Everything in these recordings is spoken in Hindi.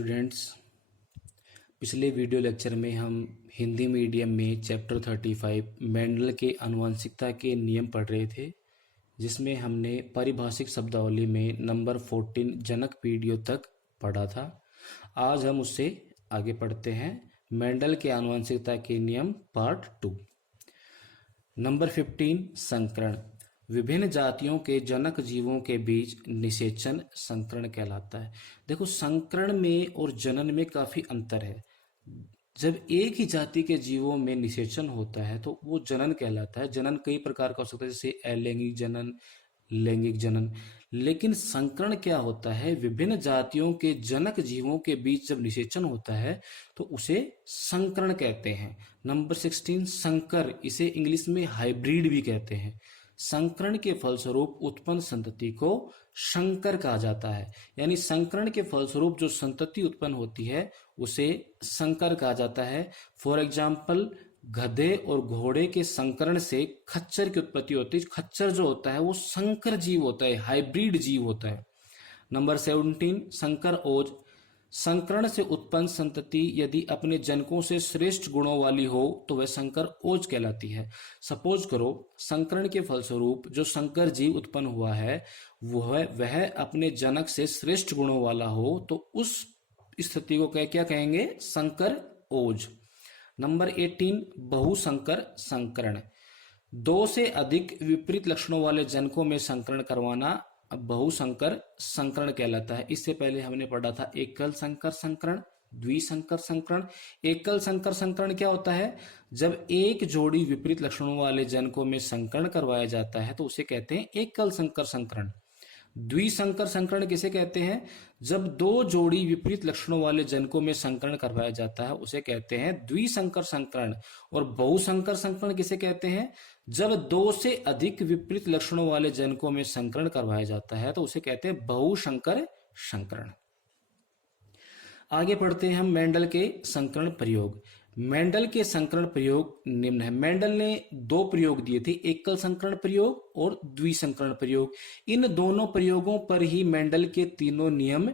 स्टूडेंट्स, पिछले वीडियो लेक्चर में हम हिंदी मीडियम में चैप्टर 35 मेंडल के आनुवंशिकता के नियम पढ़ रहे थे, जिसमें हमने पारिभाषिक शब्दावली में नंबर 14 जनक पीढ़ियों तक पढ़ा था। आज हम उससे आगे पढ़ते हैं। मेंडल के आनुवंशिकता के नियम पार्ट 2। नंबर 15 संकरण। विभिन्न जातियों के जनक जीवों के बीच निषेचन संकरण कहलाता है। देखो, संकरण में और जनन में काफी अंतर है। जब एक ही जाति के जीवों में निषेचन होता है तो वो जनन कहलाता है। जनन कई प्रकार का हो सकता है, जैसे अलैंगिक जनन, लैंगिक जनन। लेकिन संकरण क्या होता है? विभिन्न जातियों के जनक जीवों के बीच जब निषेचन होता है तो उसे संकरण कहते हैं। नंबर 16 संकर, इसे इंग्लिश में हाइब्रिड भी कहते हैं। संकरण के फलस्वरूप उत्पन्न संतति को संकर कहा जाता है। यानी संकरण के फलस्वरूप जो संतति उत्पन्न होती है उसे संकर कहा जाता है। फॉर एग्जाम्पल, गधे और घोड़े के संकरण से खच्चर की उत्पत्ति होती है। खच्चर जो होता है वो संकर जीव होता है, हाइब्रिड जीव होता है। नंबर 17 संकर ओज। संकरण से उत्पन्न संतति यदि अपने जनकों से श्रेष्ठ गुणों वाली हो तो वह संकर ओज कहलाती है। सपोज करो, संकरण के फलस्वरूप जो संकर जीव उत्पन्न हुआ है वह अपने जनक से श्रेष्ठ गुणों वाला हो तो उस स्थिति को क्या कहेंगे? संकर ओज। नंबर 18 बहुसंकर संकरण। 2 से अधिक विपरीत लक्षणों वाले जनकों में संकरण करवाना बहुसंकर संकरण कहलाता है। इससे पहले हमने पढ़ा था एकल संकर संकरण, द्विसंकर संकरण। एकल संकर संकरण क्या होता है? जब एक जोड़ी विपरीत लक्षणों वाले जनकों में संकरण करवाया जाता है तो उसे कहते हैं एकल संकर संकरण। द्विसंकर संकरण किसे कहते हैं? जब 2 जोड़ी विपरीत लक्षणों वाले जनकों में संकरण करवाया जाता है उसे कहते हैं द्विसंकर संकरण। और बहुसंकर संकरण किसे कहते हैं? जब 2 से अधिक विपरीत लक्षणों वाले जनकों में संकरण करवाया जाता है तो उसे कहते हैं बहुसंकर संकरण। आगे पढ़ते हैं हम मेंडल के संकरण प्रयोग। मेंडल के संकरण प्रयोग निम्न है। मेंडल ने 2 प्रयोग दिए थे, एकल संकरण प्रयोग और द्विसंकरण प्रयोग। इन दोनों प्रयोगों पर ही मेंडल के तीनों नियम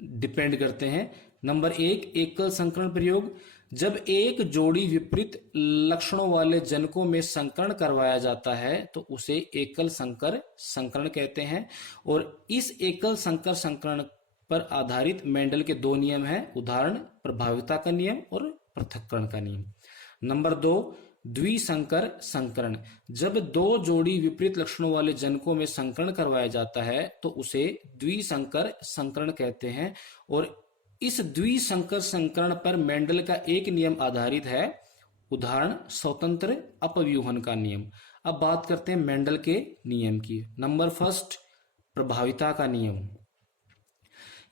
डिपेंड करते हैं। नंबर 1 एकल संकरण प्रयोग। जब एक जोड़ी विपरीत लक्षणों वाले जनकों में संकरण करवाया जाता है तो उसे एकल संकर संकरण कहते हैं। और इस एकल संकर संकरण पर आधारित मेंडल के 2 नियम हैं। उदाहरण, प्रभाविता का नियम और पृथक्करण का नियम। नंबर 2 द्विसंकर संकरण। जब 2 जोड़ी विपरीत लक्षणों वाले जनकों में संकरण करवाया जाता है तो उसे द्विसंकर संकरण कहते हैं। और इस द्विसंकर संकरण पर मेंडल का एक नियम आधारित है। उदाहरण, स्वतंत्र अपव्यूहन का नियम। अब बात करते हैं मेंडल के नियम की। नंबर 1 प्रभाविता का नियम।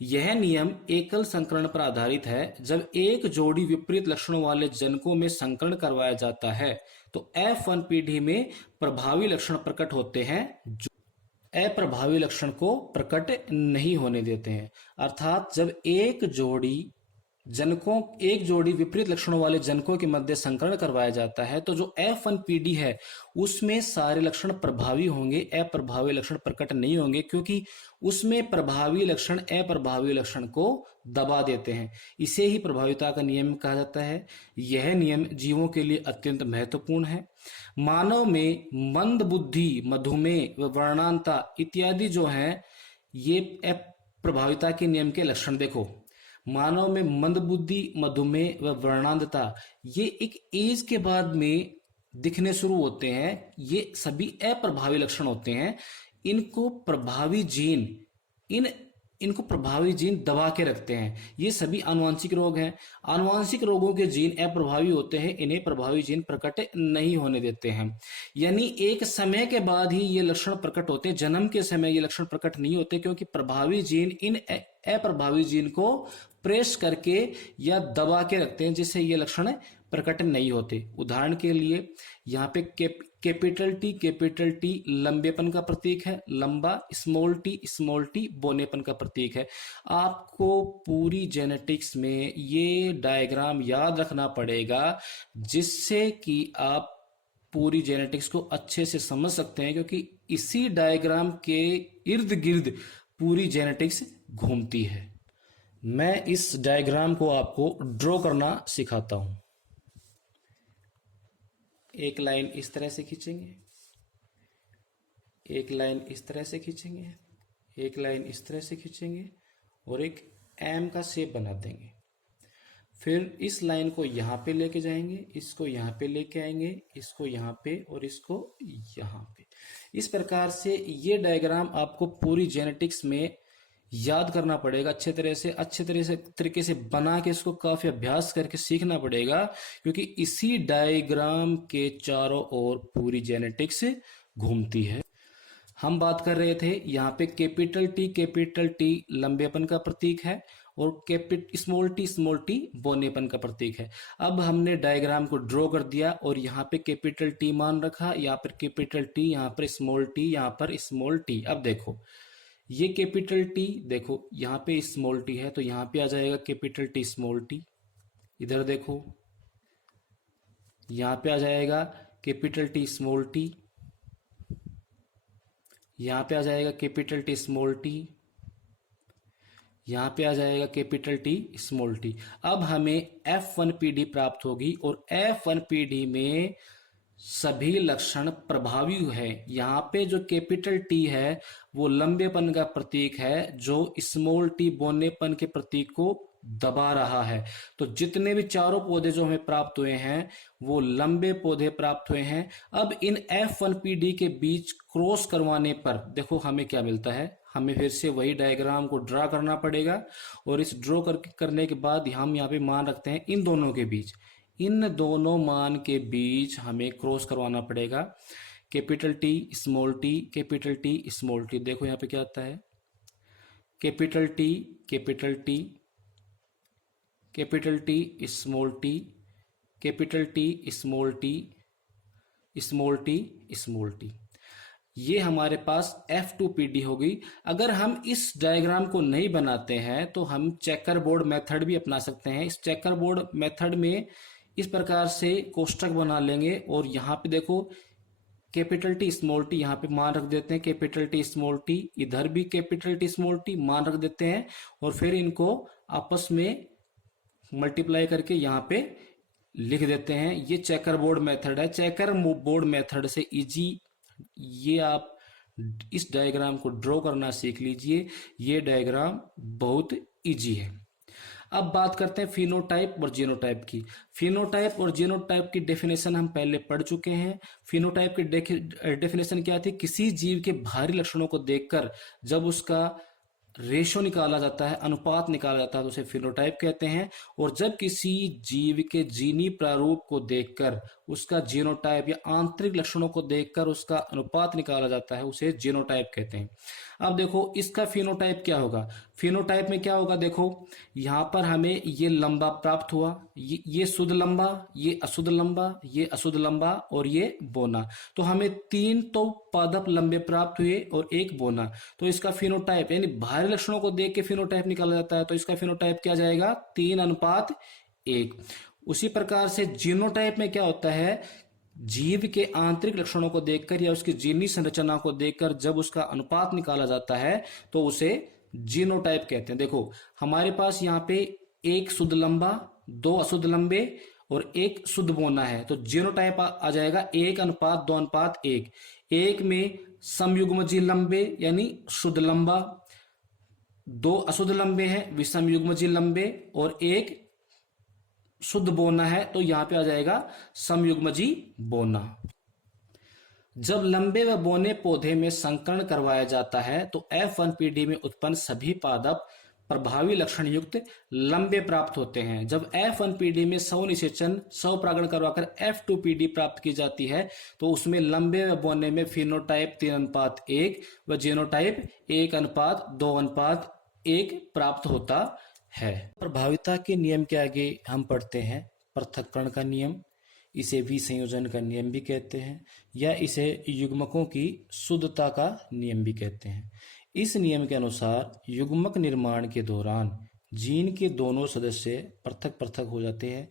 यह नियम एकल संकरण पर आधारित है। जब एक जोड़ी विपरीत लक्षणों वाले जनकों में संकरण करवाया जाता है तो F1 पीढ़ी में प्रभावी लक्षण प्रकट होते हैं जो अप्रभावी लक्षण को प्रकट नहीं होने देते हैं। अर्थात जब एक जोड़ी विपरीत लक्षणों वाले जनकों के मध्य संकरण करवाया जाता है तो जो F1 पीढ़ी है उसमें सारे लक्षण प्रभावी होंगे, अप्रभावी लक्षण प्रकट नहीं होंगे, क्योंकि उसमें प्रभावी लक्षण अप्रभावी लक्षण को दबा देते हैं। इसे ही प्रभाविता का नियम कहा जाता है। यह नियम जीवों के लिए अत्यंत महत्वपूर्ण है। मानव में मंद बुद्धि, मधुमेह व वर्णांता इत्यादि जो हैं, ये प्रभाविता के नियम के लक्षण। देखो, मानव में मंद बुद्धि, मधुमेह व वर्णांधता ये एक एज के बाद में दिखने शुरू होते हैं। ये सभी अप्रभावी लक्षण होते हैं। इनको प्रभावी जीन दबा के रखते हैं। ये सभी आनुवंशिक रोग हैं। आनुवंशिक रोगों के जीन अप्रभावी होते हैं, इन्हें प्रभावी जीन प्रकट नहीं होने देते हैं। यानी एक समय के बाद ही ये लक्षण प्रकट होते हैं। जन्म के समय ये लक्षण प्रकट नहीं होते, क्योंकि प्रभावी जीन इन अप्रभावी जीन को प्रेस करके या दबा के रखते हैं, जिससे ये लक्षण प्रकट नहीं होते। उदाहरण के लिए यहाँ पे कैपिटल टी लंबेपन का प्रतीक है, लंबा, स्मॉल टी बौनेपन का प्रतीक है। आपको पूरी जेनेटिक्स में ये डायग्राम याद रखना पड़ेगा, जिससे कि आप पूरी जेनेटिक्स को अच्छे से समझ सकते हैं, क्योंकि इसी डायग्राम के इर्द गिर्द पूरी जेनेटिक्स घूमती है। मैं इस डायग्राम को आपको ड्रॉ करना सिखाता हूं। एक लाइन इस तरह से खींचेंगे, एक लाइन इस तरह से खींचेंगे, एक लाइन इस तरह से खींचेंगे और एक एम का शेप बना देंगे। फिर इस लाइन को यहाँ पे लेके जाएंगे, इसको यहाँ पे लेके आएंगे, इसको यहाँ पे और इसको यहाँ पे। इस प्रकार से ये डायग्राम आपको पूरी जेनेटिक्स में याद करना पड़ेगा, अच्छे तरीके से बना के इसको काफी अभ्यास करके सीखना पड़ेगा, क्योंकि इसी डायग्राम के चारों ओर पूरी जेनेटिक्स घूमती है। हम बात कर रहे थे यहाँ पे कैपिटल टी लंबेपन का प्रतीक है और स्मॉल टी बौनेपन का प्रतीक है। अब हमने डायग्राम को ड्रॉ कर दिया और यहाँ पे कैपिटल टी मान रखा, यहाँ पर कैपिटल टी, यहाँ पर स्मॉल टी, यहाँ पर स्मॉल टी। अब देखो ये कैपिटल टी, देखो यहाँ पे स्मॉल टी है तो यहाँ पे आ जाएगा कैपिटल टी स्मॉल टी। इधर देखो यहाँ पे आ जाएगा कैपिटल टी स्मॉल टी, यहाँ पे आ जाएगा कैपिटल टी स्मॉल टी, यहाँ पे आ जाएगा कैपिटल टी स्मॉल टी। अब हमें F1PD प्राप्त होगी और F1PD में सभी लक्षण प्रभावी है। यहाँ पे जो कैपिटल टी है वो लंबेपन का प्रतीक है, जो स्मॉल टी बौनेपन के प्रतीक को दबा रहा है। तो जितने भी चारों पौधे जो हमें प्राप्त हुए हैं वो लंबे पौधे प्राप्त हुए हैं। अब इन F1PD के बीच क्रॉस करवाने पर देखो हमें क्या मिलता है। हमें फिर से वही डायग्राम को ड्रा करना पड़ेगा और इस ड्रॉ करने के बाद हम यहाँ पे मान रखते हैं इन दोनों के बीच, इन दोनों मान के बीच हमें क्रॉस करवाना पड़ेगा। Capital T small T, capital T small T. देखो यहाँ पे क्या आता है, capital T capital T, capital T small T, capital T small T, small T small T. ये हमारे पास F2PD होगी। अगर हम इस डायग्राम को नहीं बनाते हैं तो हम चेकर बोर्ड मेथड भी अपना सकते हैं। इस चेकर बोर्ड मेथड में इस प्रकार से कोष्ठक बना लेंगे और यहाँ पे देखो कैपिटल टी स्मॉल टी यहाँ पे मान रख देते हैं, कैपिटल टी स्मॉल टी, इधर भी कैपिटल टी स्मॉल टी मान रख देते हैं और फिर इनको आपस में मल्टीप्लाई करके यहाँ पे लिख देते हैं। ये चेकर बोर्ड मेथड है। चेकर बोर्ड मेथड से इजी ये आप इस डायग्राम को ड्रॉ करना सीख लीजिए। ये डायग्राम बहुत इजी है। अब बात करते हैं फिनोटाइप और जीनोटाइप की। फिनोटाइप और जीनोटाइप की डेफिनेशन हम पहले पढ़ चुके हैं। फिनोटाइप की डेफिनेशन क्या थी, किसी जीव के बाहरी लक्षणों को देखकर जब उसका रेशो निकाला जाता है, अनुपात निकाला जाता है, तो उसे फिनोटाइप कहते हैं। और जब किसी जीव के जीनी प्रारूप को देखकर उसका जीनोटाइप या आंतरिक लक्षणों को देखकर उसका अनुपात निकाला जाता है, उसे जीनोटाइप कहते हैं। अब देखो इसका फिनोटाइप क्या होगा। फिनोटाइप में क्या होगा, देखो यहाँ पर हमें ये लंबा प्राप्त हुआ, ये शुद्ध लंबा, ये अशुद्ध लंबा, ये अशुद्ध लंबा और ये बोना। तो हमें 3 तो पादप लंबे प्राप्त हुए और एक बोना। तो इसका फिनोटाइप यानी बाहरी लक्षणों को देख के फिनोटाइप निकाला जाता है। तो इसका फिनोटाइप क्या जाएगा, 3:1। उसी प्रकार से जीनोटाइप में क्या होता है, जीव के आंतरिक लक्षणों को देखकर या उसकी जीनी संरचना को देखकर जब उसका अनुपात निकाला जाता है तो उसे जीनोटाइप कहते हैं। देखो हमारे पास यहाँ पे एक शुद्ध लंबा, 2 अशुद्ध लंबे और एक शुद्ध बोना है। तो जीनोटाइप आ जाएगा 1:2:1। एक में समयुग्मजीय लंबे यानी शुद्ध लंबा, 2 अशुद्ध लंबे हैं विषमयुग्मजीय लंबे और एक शुद्ध बोना है, तो यहां पे आ जाएगा समयुग्मजी बोना। जब लंबे व बोने पौधे में संकरण करवाया जाता है तो F1PD में उत्पन्न सभी पादप प्रभावी लक्षण युक्त लंबे प्राप्त होते हैं। जब F1PD में स्वनिषेचन स्वपरागण करवाकर F2PD प्राप्त की जाती है तो उसमें लंबे व बोने में फिनोटाइप 3:1 व जीनोटाइप 1:2:1 प्राप्त होता है। प्रभाविता के नियम के आगे हम पढ़ते हैं पृथक्करण का नियम, इसे विसंयोजन का नियम भी कहते हैं या इसे युग्मकों की शुद्धता का नियम भी कहते हैं। इस नियम के अनुसार युग्मक निर्माण के दौरान जीन के दोनों सदस्य पृथक पृथक हो जाते हैं।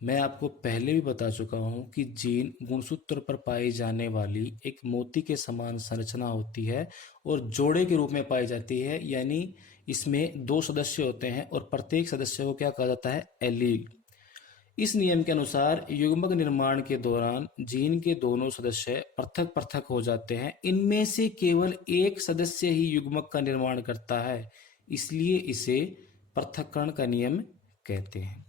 मैं आपको पहले भी बता चुका हूं कि जीन गुणसूत्र पर पाई जाने वाली एक मोती के समान संरचना होती है और जोड़े के रूप में पाई जाती है, यानी इसमें 2 सदस्य होते हैं और प्रत्येक सदस्य को क्या कहा जाता है, एलील। इस नियम के अनुसार युग्मक निर्माण के दौरान जीन के दोनों सदस्य पृथक पृथक हो जाते हैं। इनमें से केवल एक सदस्य ही युग्मक का निर्माण करता है, इसलिए इसे पृथक्करण का नियम कहते हैं।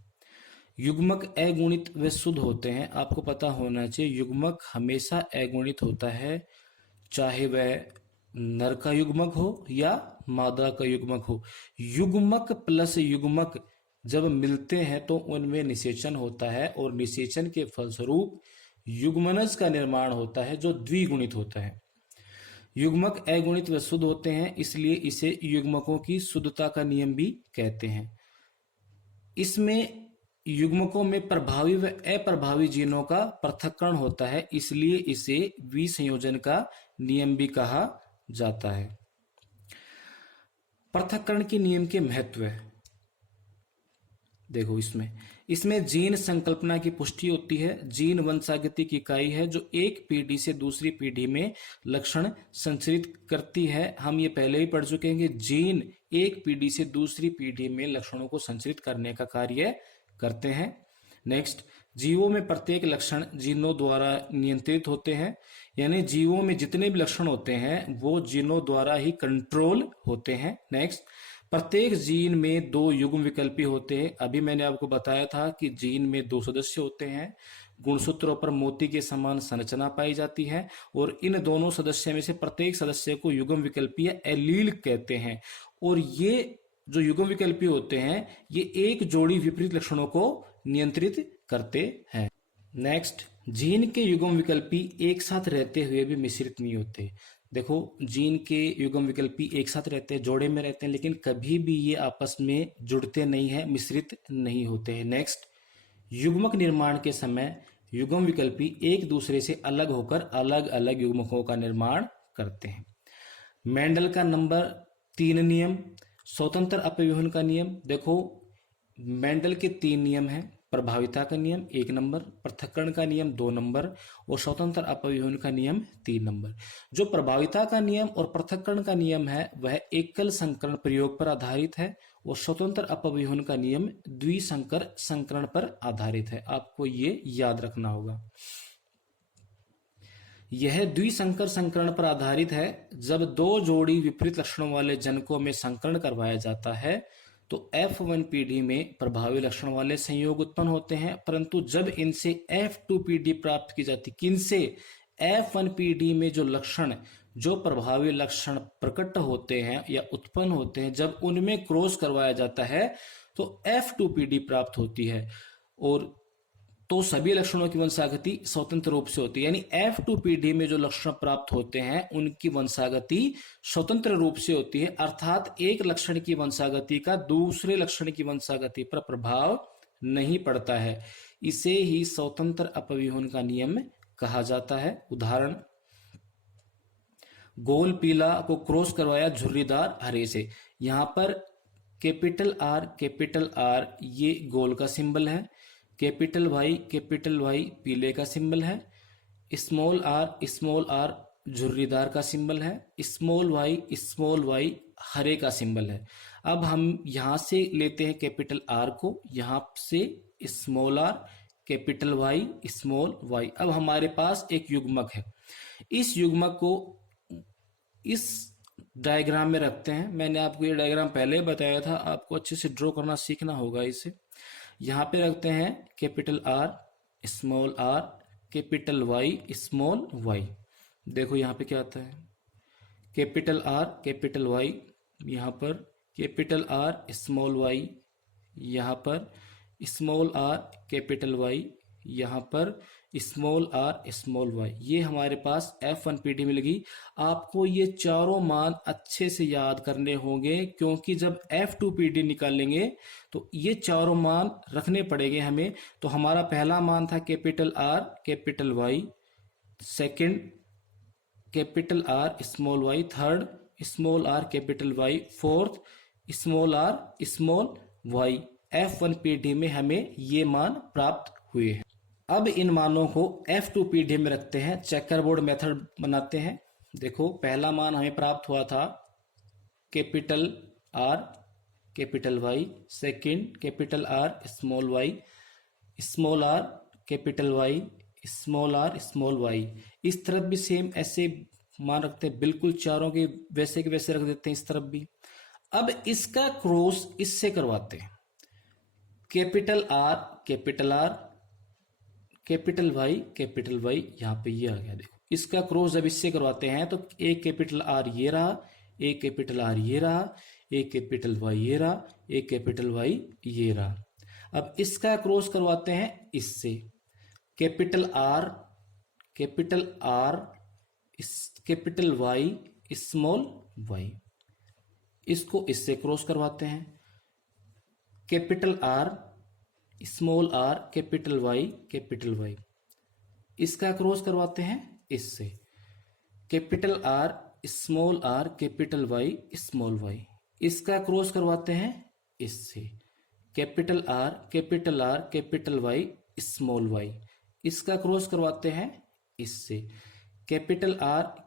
युग्मक अगुणित व शुद्ध होते हैं। आपको पता होना चाहिए युग्मक हमेशा अगुणित होता है, चाहे वह नर का युग्मक हो या मादा का युग्मक हो। युग्मक प्लस युग्मक जब मिलते हैं तो उनमें निषेचन होता है और निषेचन के फलस्वरूप युग्मनज का निर्माण होता है जो द्विगुणित होता है। युग्मक अगुणित व शुद्ध होते हैं, इसलिए इसे युग्मकों की शुद्धता का नियम भी कहते हैं। इसमें युग्मकों में प्रभावी व अप्रभावी जीनों का पृथक्करण होता है, इसलिए इसे विसंयोजन का नियम भी कहा जाता है। पृथक्करण के नियम के महत्व देखो, इसमें जीन संकल्पना की पुष्टि होती है। जीन वंशागति की इकाई है जो एक पीढ़ी से दूसरी पीढ़ी में लक्षण संचरित करती है। हम ये पहले ही पढ़ चुके हैं कि जीन एक पीढ़ी से दूसरी पीढ़ी में लक्षणों को संचरित करने का कार्य करते हैं। नेक्स्ट, जीवों में प्रत्येक लक्षण जीनों द्वारा नियंत्रित होते हैं, यानी जीवों में जितने भी लक्षण होते हैं वो जीनों द्वारा ही कंट्रोल होते हैं। नेक्स्ट, प्रत्येक जीन में 2 युग्म विकल्पी होते हैं। अभी मैंने आपको बताया था कि जीन में 2 सदस्य होते हैं। गुणसूत्रों पर मोती के समान संरचना पाई जाती है और इन दोनों सदस्य में से प्रत्येक सदस्य को युग्म विकल्पी या एलील कहते हैं। और ये जो युग्म विकल्पी होते हैं ये एक जोड़ी विपरीत लक्षणों को नियंत्रित करते हैं। नेक्स्ट, जीन के युग्म विकल्पी एक साथ रहते हुए भी मिश्रित नहीं होते। देखो, जीन के युग्म विकल्पी एक साथ रहते हैं, जोड़े में रहते हैं, लेकिन कभी भी ये आपस में जुड़ते नहीं है, मिश्रित नहीं होते हैं। नेक्स्ट, युग्मक निर्माण के समय युग्म विकल्पी एक दूसरे से अलग होकर अलग अलग युग्मकों का निर्माण करते हैं। मेंडल का नंबर 3 नियम, स्वतंत्र अपव्यूहन का नियम। देखो, मेंडल के 3 नियम हैं। प्रभाविता का नियम 1 नंबर, पृथक्करण का नियम 2 नंबर और स्वतंत्र अपव्यूहन का नियम 3 नंबर। जो प्रभाविता का नियम और पृथक्करण का नियम है वह एकल संकरण प्रयोग पर आधारित है और स्वतंत्र अपव्यूहन का नियम द्विसंकर संकरण पर आधारित है। आपको ये याद रखना होगा। यह द्विसंकर संकरण पर आधारित है। जब 2 जोड़ी विपरीत लक्षणों वाले जनकों में संकरण करवाया जाता है तो F1 पीढ़ी में प्रभावी लक्षण वाले संयोग उत्पन्न होते हैं, परंतु जब इनसे F2 पीढ़ी प्राप्त की जाती, किनसे, F1 पीढ़ी में जो प्रभावी लक्षण प्रकट होते हैं या उत्पन्न होते हैं, जब उनमें क्रॉस करवाया जाता है तो F2 पीढ़ी प्राप्त होती है। और तो सभी लक्षणों की वंशागति स्वतंत्र रूप से होती है, यानी F2 पीढ़ी में जो लक्षण प्राप्त होते हैं उनकी वंशागति स्वतंत्र रूप से होती है, अर्थात एक लक्षण की वंशागति का दूसरे लक्षण की वंशागति पर प्रभाव नहीं पड़ता है। इसे ही स्वतंत्र अपव्यूहन का नियम कहा जाता है। उदाहरण, गोल पीला को क्रॉस करवाया झुर्रीदार हरे से। यहां पर कैपिटल आर ये गोल का सिंबल है, कैपिटल वाई पीले का सिंबल है, स्मॉल आर झुर्रीदार का सिंबल है, स्मॉल वाई हरे का सिंबल है। अब हम यहां से लेते हैं कैपिटल आर को, यहां से small R, capital Y, small Y. अब हमारे पास एक युग्मक है। इस युग्मक को इस डायग्राम में रखते हैं। मैंने आपको ये डायग्राम पहले बताया था, आपको अच्छे से ड्रॉ करना सीखना होगा इसे। यहां पे रखते हैं capital R, small R, capital Y, small Y. देखो यहां पे क्या आता है, कैपिटल आर, कैपिटल वाई, यहां पर कैपिटल आर, स्मॉल वाई, यहां पर स्मॉल आर, कैपिटल वाई, यहां पर स्मॉल आर, स्मॉल वाई। ये हमारे पास F1 पीढ़ी में लगी। आपको ये चारों मान अच्छे से याद करने होंगे, क्योंकि जब F2 पीढ़ी निकालेंगे तो ये चारों मान रखने पड़ेंगे हमें। तो हमारा पहला मान था capital R, capital Y, second capital R, small Y, third small R, capital Y, fourth small R, small Y. F1 पीढ़ी में हमें ये मान प्राप्त हुए हैं। अब इन मानों को F2 पीढ़ी में रखते हैं, चेकरबोर्ड मेथड बनाते हैं। देखो, पहला मान हमें प्राप्त हुआ था capital R capital Y, second capital R small Y, small R capital Y, small R small Y. इस तरफ भी सेम ऐसे मान रखते हैं, बिल्कुल चारों के वैसे रख देते हैं इस तरफ भी। अब इसका क्रॉस इससे करवाते हैं, capital R capital R capital Y, यहां पे ये आ गया देखो। इसका क्रॉस जब इससे करवाते हैं तो एक कैपिटल आर ये रहा, एक कैपिटल आर ये रहा, एक कैपिटल वाई ये रहा, एक कैपिटल वाई ये रहा। अब इसका क्रॉस करवाते हैं इससे, capital R capital Y small Y. इसको इससे क्रॉस करवाते हैं, capital R small R capital Y. इसका क्रॉस करवाते हैं इससे, capital R small R capital Y small Y. इसका क्रॉस करवाते हैं इससे, capital R capital Y small Y. इसका क्रॉस करवाते हैं इससे, कैपिटल आर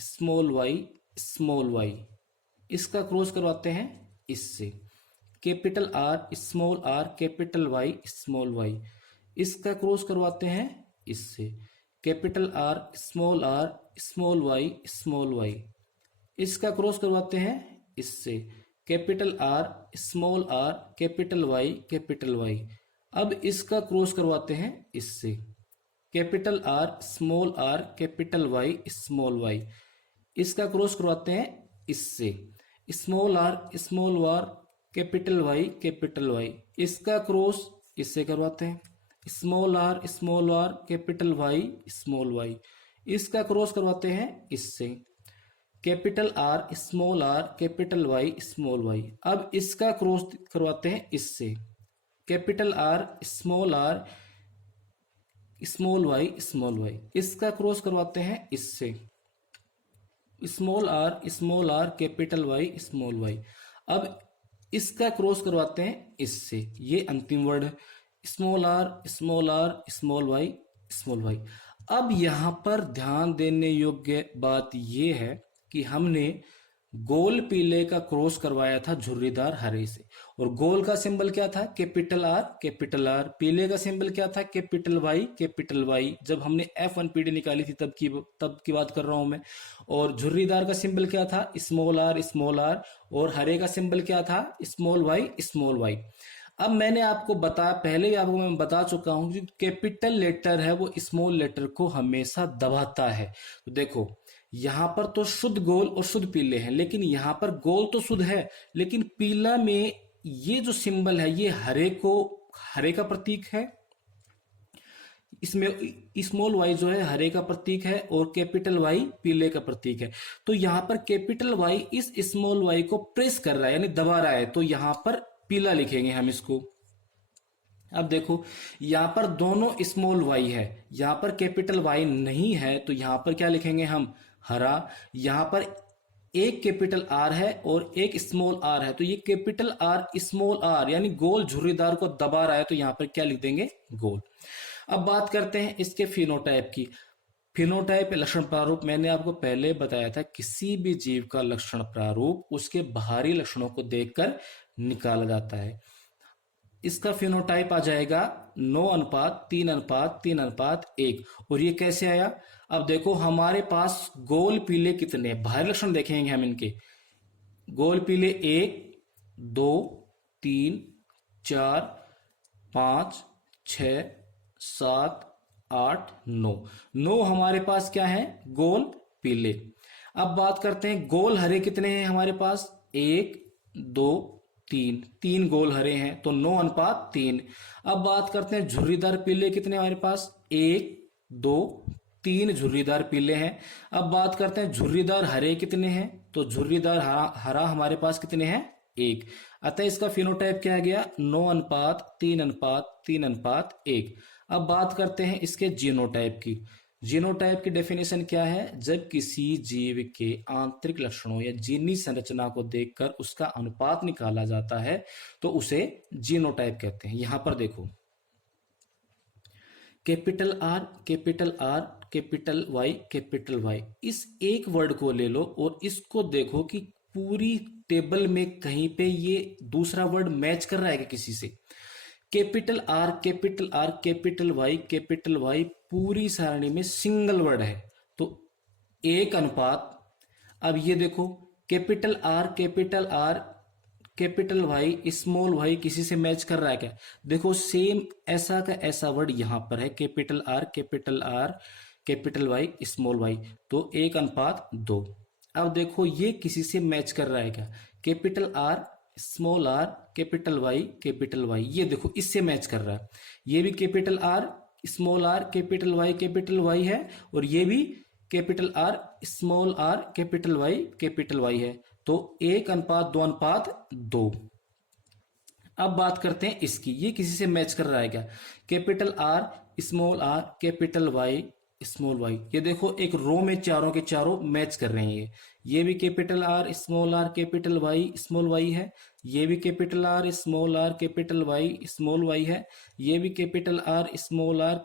स्मॉल वाई। इसका क्रॉस करवाते हैं इससे, capital R capital Y small Y. इसका क्रॉस करवाते हैं इससे, capital R small Y small Y. इसका क्रॉस करवाते हैं इससे, कैपिटल आर कैपिटल वाई। अब इसका क्रॉस करवाते हैं इससे, capital R capital Y small Y. इसका क्रॉस करवाते हैं इससे, स्मॉल आर कैपिटल वाई। इसका क्रॉस इससे करवाते हैं, small R capital Y small Y. इसका क्रॉस करवाते हैं इससे, capital R capital Y small Y. अब इसका क्रॉस करवाते हैं इससे, कैपिटल आर स्मॉल वाई। इसका क्रॉस करवाते हैं इससे, small R capital Y small Y. अब इसका क्रॉस करवाते हैं इससे, ये अंतिम वर्ड है, स्मॉल आर स्मॉल वाई। अब यहां पर ध्यान देने योग्य बात यह है कि हमने गोल पीले का क्रॉस करवाया था झुर्रीदार हरे से, और गोल का सिंबल क्या था, कैपिटल आर। पीले का सिंबल क्या था, कैपिटल वाई। जब हमने F1PD निकाली थी तब की बात कर रहा हूं मैं। और झुर्रीदार का सिंबल क्या था, स्मॉल आर। और हरे का सिंबल क्या था, स्मॉल वाई। अब मैंने आपको पहले ही आपको मैं बता चुका हूं कि कैपिटल लेटर है वो स्मॉल लेटर को हमेशा दबाता है। तो देखो यहां पर तो शुद्ध गोल और शुद्ध पीले हैं, लेकिन यहां पर गोल तो शुद्ध है, लेकिन पीला में ये जो सिंबल है ये हरे का प्रतीक है। इसमें स्मॉल वाई जो है हरे का प्रतीक है और कैपिटल वाई पीले का प्रतीक है। तो यहां पर कैपिटल वाई इस स्मॉल वाई को प्रेस कर रहा है, यानी दबा रहा है, तो यहां पर पीला लिखेंगे हम इसको। अब देखो यहां पर दोनों स्मॉल वाई है, यहां पर कैपिटल वाई नहीं है, तो यहां पर क्या लिखेंगे हम, हरा। यहां पर एक कैपिटल आर है और एक स्मॉल आर है, तो ये कैपिटल आर स्मॉल आर यानी गोल झुर्रीदार को दबा रहा है, तो यहां पर क्या लिख देंगे, गोल। अब बात करते हैं इसके फिनोटाइप की। फिनोटाइप लक्षण प्रारूप मैंने आपको पहले बताया था, किसी भी जीव का लक्षण प्रारूप उसके बाहरी लक्षणों को देखकर निकाला जाता है। इसका फिनोटाइप आ जाएगा 9:3:3:1। और ये कैसे आया, अब देखो हमारे पास गोल पीले कितने हैं, बाहरी लक्षण देखेंगे हम इनके। गोल पीले 1 2 3 4 5 6 7 8 9 हमारे पास क्या है, गोल पीले। अब बात करते हैं गोल हरे कितने हैं हमारे पास, 1 2 3 गोल हरे हैं, तो 9:3। अब बात करते हैं झुर्रीदार पीले कितने हमारे पास, 1 2 3 झुर्रीदार पीले हैं। अब बात करते हैं झुर्रीदार हरे कितने हैं, तो झुर्रीदार हरा हमारे पास कितने हैं, 1। अतः इसका फिनोटाइप क्या गया, 9:3:3:1। अब बात करते हैं इसके जीनोटाइप की। जीनोटाइप की डेफिनेशन क्या है, जब किसी जीव के आंतरिक लक्षणों या जीनी संरचना को देखकर उसका अनुपात निकाला जाता है तो उसे जीनोटाइप कहते हैं। यहां पर देखो कैपिटल आर कैपिटल वाई, इस एक वर्ड को ले लो और इसको देखो कि पूरी टेबल में कहीं पे ये दूसरा वर्ड मैच कर रहा है क्या किसी से? Capital R capital R capital Y पूरी सारणी में सिंगल वर्ड है, तो एक अनुपात। अब ये देखो capital R capital Y small Y किसी से मैच कर रहा है क्या? देखो सेम ऐसा का ऐसा वर्ड यहां पर है, capital R capital Y small Y, तो 1:2। अब देखो ये किसी से मैच कर रहा है क्या? Capital R small R capital Y, ये देखो इससे मैच कर रहा है। ये भी capital R small R capital Y है, और ये भी capital R small R capital Y है, तो 1:2:2। अब बात करते हैं इसकी, ये किसी से मैच कर रहा है क्या? Capital R capital Y small Y, ये देखो एक रो में चारों के चारों मैच कर रहे हैं। ये भी capital R capital Y small Y है, ये भी capital R capital Y small Y है, ये भी capital R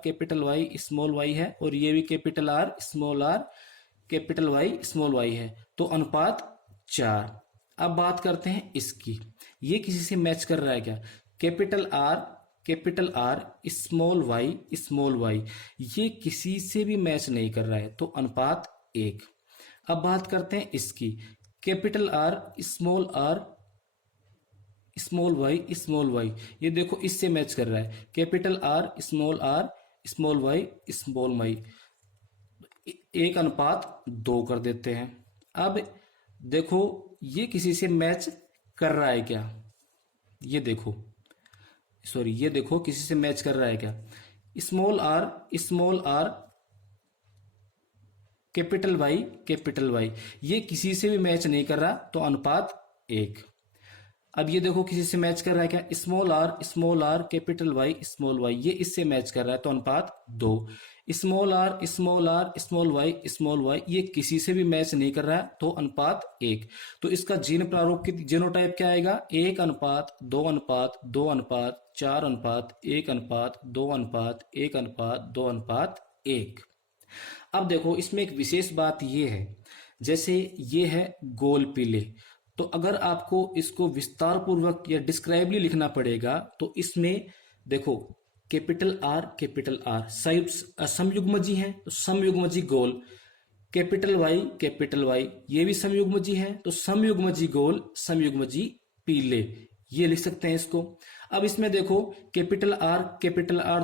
capital Y small Y है, और ये भी capital R capital Y small Y है, तो अनुपात 4। अब बात करते हैं इसकी, ये किसी से मैच कर रहा है क्या? कैपिटल आर स्मॉल वाई, ये किसी से भी मैच नहीं कर रहा है, तो अनुपात 1। अब बात करते हैं इसकी, कैपिटल आर स्मॉल वाई, ये देखो इससे मैच कर रहा है, कैपिटल आर स्मॉल वाई, 1:2 कर देते हैं। अब देखो ये किसी से मैच कर रहा है क्या? ये देखो किसी से मैच कर रहा है क्या? स्मॉल आर कैपिटल वाई, ये किसी से भी मैच नहीं कर रहा, तो अनुपात 1। अब ये देखो किसी से मैच कर रहा है क्या? Small R capital Y small Y, ये इससे मैच कर रहा है, तो अनुपात 2। स्मॉल आर स्मॉल वाई, ये किसी से भी मैच नहीं कर रहा है, तो अनुपात 1। तो इसका जीन प्रारूप की जीनोटाइप क्या आएगा? 1:2:4:1:2:1:1:2:1। अब देखो इसमें एक विशेष बात ये है, जैसे ये है गोल पीले, तो अगर आपको इसको विस्तार पूर्वक या डिस्क्राइबली लिखना पड़ेगा, तो इसमें देखो कैपिटल आर समयुग्मजी है, तो समयुग्मजी गोल, कैपिटल वाई ये भी समयुग्मजी है, तो समयुग्मजी गोल समयुग्मजी पीले, ये लिख सकते हैं इसको। अब इसमें देखो कैपिटल आर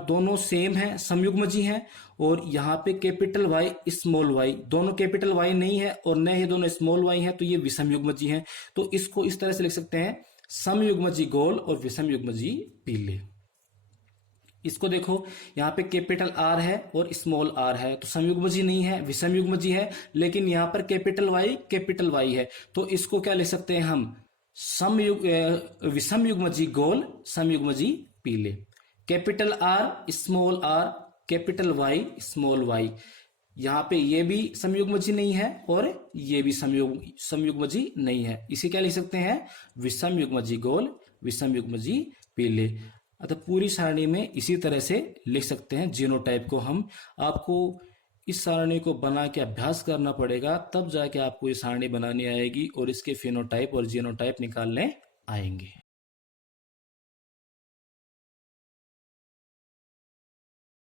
दोनों सेम है, समयुग्मजी हैं, और यहाँ पे कैपिटल वाई स्मॉल वाई, दोनों कैपिटल वाई नहीं है और न ही दोनों स्मॉल वाई है, तो ये विषमयुग्मजी हैं। तो इसको इस तरह से लिख सकते हैं, समयुग्मजी गोल और विषमयुग्मजी पीले। इसको देखो यहाँ पे कैपिटल आर है और स्मॉल आर है, तो समयुग्मजी नहीं है, विषमयुग्मजी है, लेकिन यहाँ पर कैपिटल वाई है, तो इसको क्या लिख सकते हैं हम? विषमयुग्मजी गोल समयुग्मजी पीले। Capital R capital Y small Y, यहाँ पे ये भी समयुग्मजी नहीं है और ये भी समयुग्मजी नहीं है, इसे क्या लिख सकते हैं? विषमयुग्मजी गोल विषमयुग्मजी पीले। अतः पूरी सारणी में इसी तरह से लिख सकते हैं जीनोटाइप को हम। आपको इस सारणी को बना के अभ्यास करना पड़ेगा, तब जाके आपको ये सारणी बनानी आएगी और इसके फिनोटाइप और जीनोटाइप निकालने आएंगे।